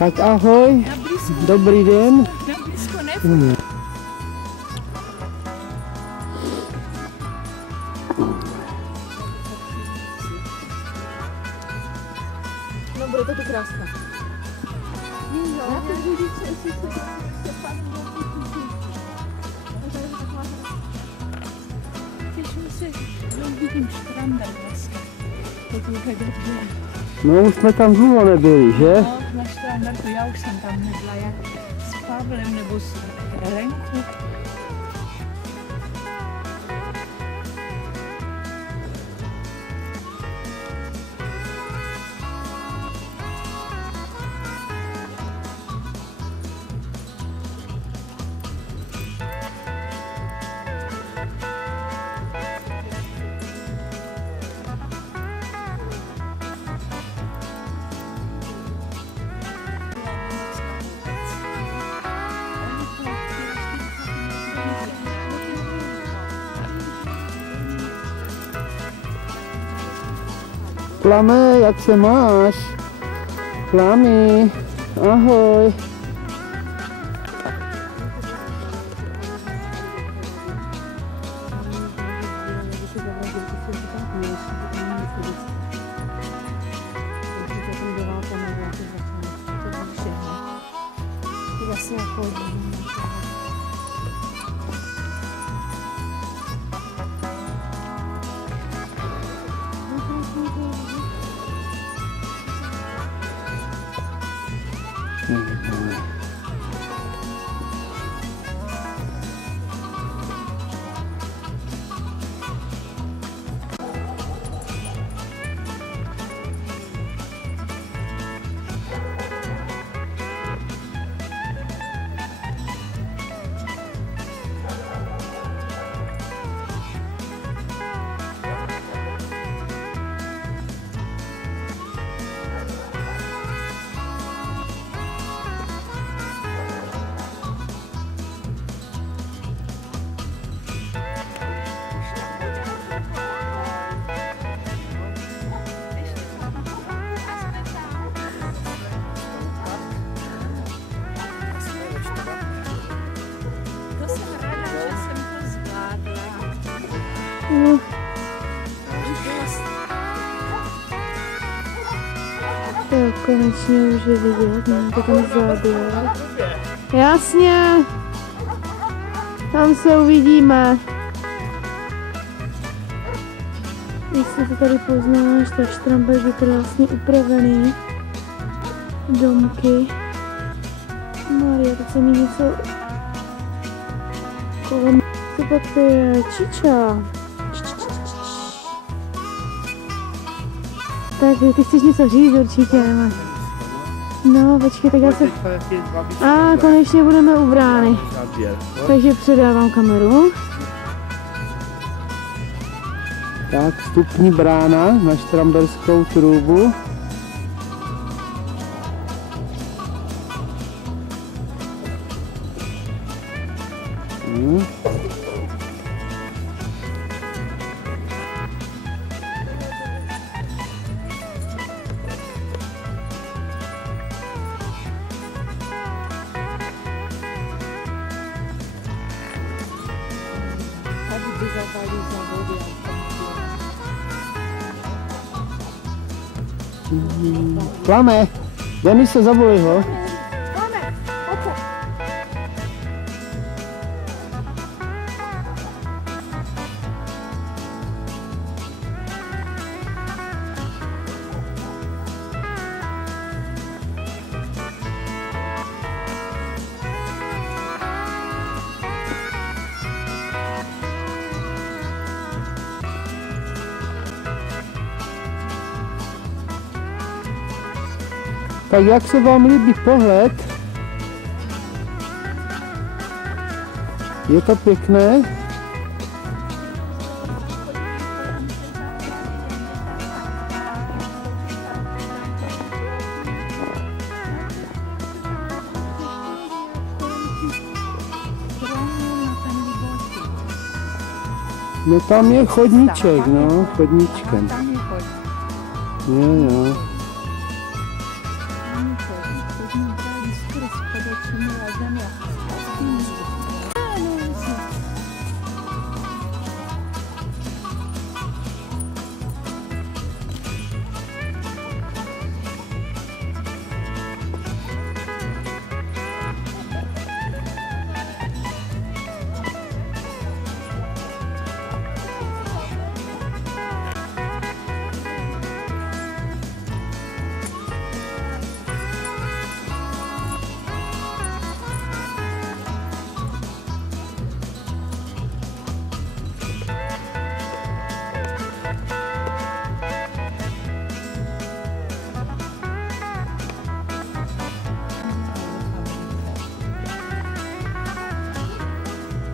Tak ahoj, dobrý den. No bude to tu kráska. Těším se, že uvidím Štrandar dneska. No už jsme tam dlouho nebyli, že? No, na Štrandarku, já už jsem tam nebyla, jak s Pavlem nebo s Helenkou. Plame, jak se máš? Plamy, ahoj. Tak konečně už je vidět, mám to ten záběr. Jasně, tam se uvidíme. Jestli to tady poznáš, tak Štramberk je krásně upravený. Domky. Maria, teď se mi něco kolem. Co pak to je? Čiča. Tak, ty chceš něco říct určitě, ne? No, počkej, tak já se... konečně budeme u brány. Takže předávám kameru. Tak, vstupní brána na Štramberskou trůbu. Plame, Denise, zavolej ho. Plame, pojď. Tak jak se vám líbí pohled? Je to pěkné? No tam je chodníček, no, chodníčkem. Tam je chodník. Jo, jo. Tam je chodník.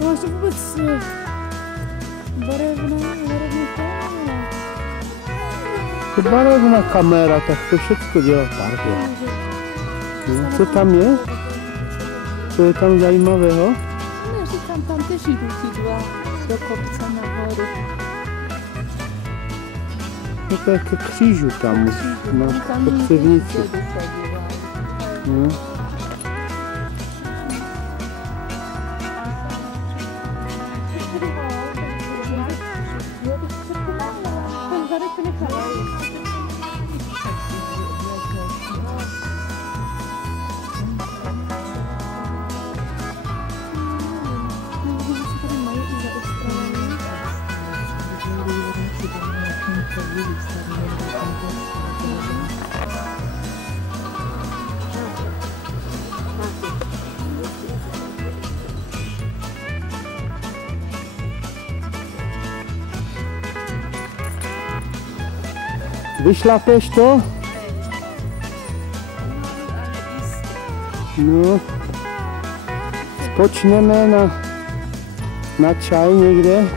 Máš to vůbec barevná kamera. To barevná kamera, tak to všechno dělá barvě. No, co tam je? Co je tam zajímavého? Ne, říkám, tam tež jdou ti dva do kopce nahoru. No to je ke křížu tam, na kopcevnici. No. Vyšlapeš to? No. Spočneme na čaj někde.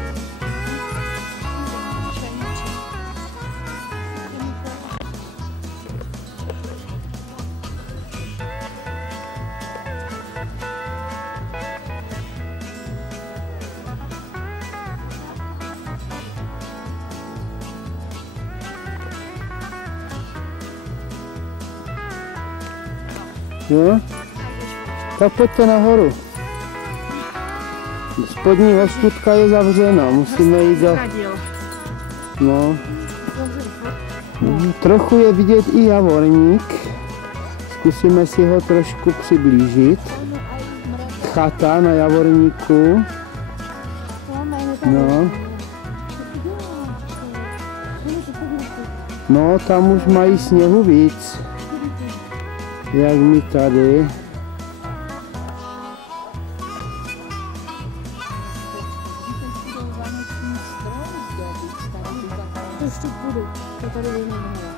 Jo? Tak pojďte nahoru. Spodní hostutka je zavřena, musíme jít do... No. Trochu je vidět i Javorník. Zkusíme si ho trošku přiblížit. Chata na Javorníku. No. No, tam už mají sněhu víc. Jak my tady. Ještě budu, to tady vyjmenovat.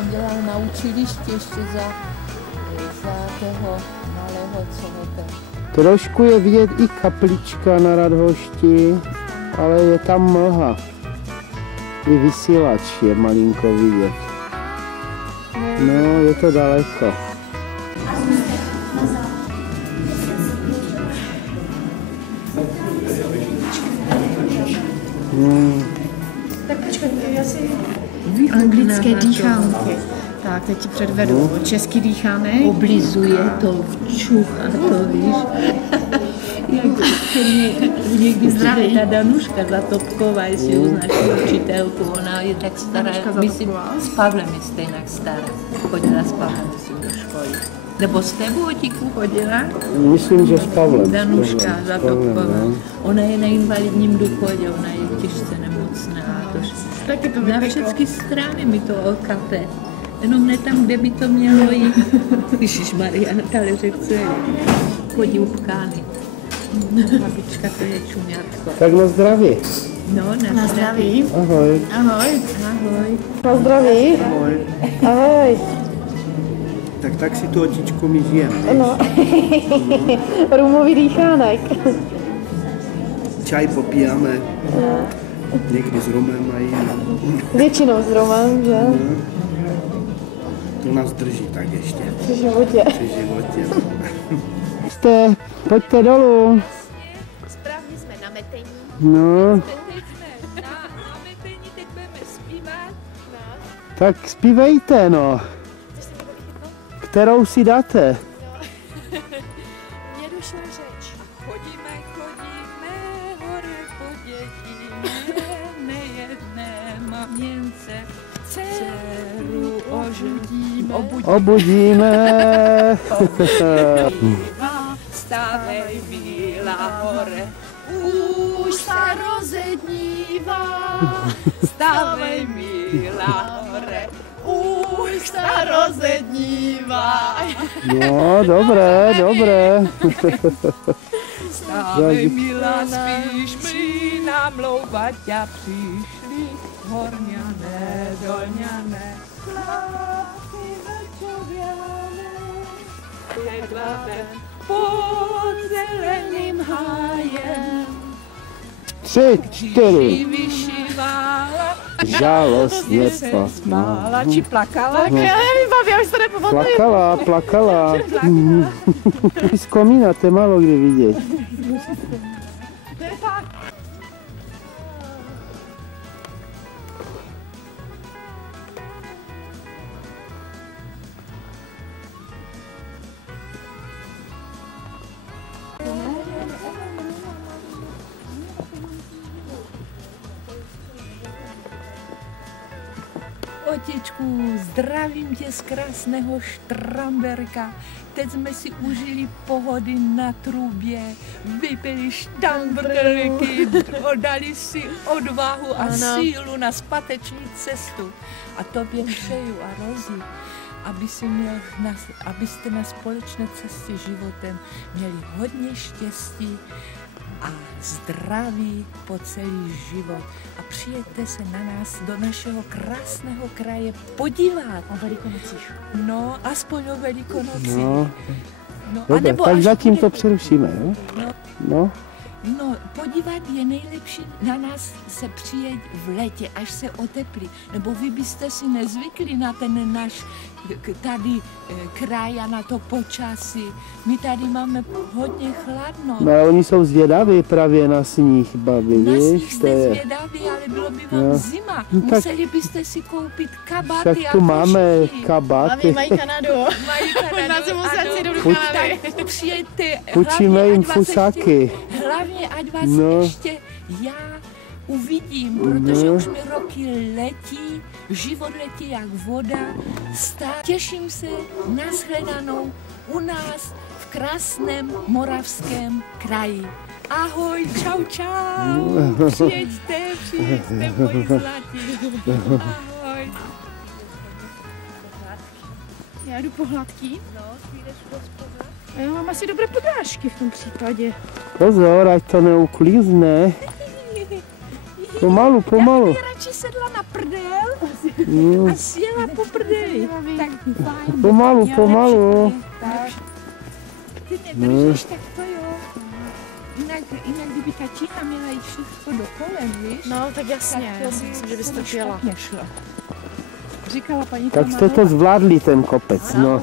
On dělal na učilišti ještě za toho malého, co ho ten. Trošku je vidět i kaplička na Radhošti, ale je tam mlha. I vysílač je malinko vidět. No, je to daleko. Anglické dýchánky. Tak, teď ti předvedu český dýchánek. Oblizuje to čuch a to víš. Jak někdy zdraví ta Danuška Zatopková, jestli uznáš učitelku, ona je tak stará, myslím, s Pavlem je stejnak stará. Chodila s Pavlem, myslím, do školy. Nebo s tebou, Otíku, chodila? Myslím, že s Pavlem. Danuška Zatopková. Ona je na invalidním důchodě, ona je těžce nemocná. Taky to na všechny strany mi to okape. Jenom ne tam, kde by to mělo jít. Ježišmarja, na talířek co je. Chodí upkány. Babička, to je čuňátko. Tak na zdraví. No, na zdraví. Ahoj. Ahoj. Ahoj. Na zdraví. Ahoj. Ahoj. Tak si tu, Otičku, my žijeme. No. Rumový dýchánek. Čaj popíjáme. Někdy s rumem mají. Většinou s rumem, že? To nás drží tak ještě. Při životě. Při životě. Pojďte dolů. Správně jsme na metení. No, Teď jsme na metení, teď budeme zpívat. tak zpívejte, no. Kterou si dáte? Mně došla řeč. Chodíme, nejedné maměnce dceru ožudíme. Obudíme. Stávej, bílá hore, už se rozednívá. Stávej, bílá hore, už se rozednívá. No, dobré, dobré. Stávej, milá, spíš mlýna mlouvat ťa přišli. Horňané, dolňané, chlapci vlčověné, hedvábe pod zeleným hájem. 3, 4. Vyšívala, Žalostně se smála, či plakala. Tak já nevím, babi, já už to nepamatuju. Plakala, plakala. Z komína, to je málo kdy vidět. Otěčku, zdravím tě z krásného Štramberka. Teď jsme si užili pohody na trubě, vypili štambrlíky, dali si odvahu a sílu na zpáteční cestu. A tobě přeju a Rozi, abyste na společné cestě životem měli hodně štěstí a zdraví po celý život. A přijďte se na nás do našeho krásného kraje podívat. O Velikonocích. No, aspoň o Velikonocích. No, No, dobře, tak zatím to přerušíme, jo? No. No, podívat je nejlepší, na nás se přijet v létě, až se oteplí. Nebo vy byste si nezvykli na ten náš tady kraj a na to počasí. My tady máme hodně chladno. No, oni jsou zvědaví právě na sníh, babi, Na víš? sníh jste zvědaví, ale bylo by vám zima. No, tak Museli byste si koupit kabáty však a tu máme košíky. kabáty. Mají Kanadu. Mají Kanadu, Možná do Pojď. Kanady. tak přijďte. Půjčíme hlavně, jim ať vás fusáky. Hlavně, ať vás No. ještě já uvidím, protože už mi roky letí, život letí jak voda. Těším se na shledanou u nás v krásném moravském kraji. Ahoj, čau, čau, přijeďte, moji zlatí. Ahoj. Já jdu po hladký. No, ty jdeš po spodu. A já mám asi dobré podrážky v tom případě. Pozor, ať to neuklízne. Pomalu, pomalu. Já bych radši sedla na prdel No, a sjela po prdeli. Tak fajn. pomalu, pomalu. Tak. Ty nedržíš, tak to jo. Jinak kdyby ta Čína měla jít všechno do kolem, víš? No, tak jasně, tak já si myslím, že bys to pěla. šlo. Říkala paní Tak jste to zvládli, ten kopec, no.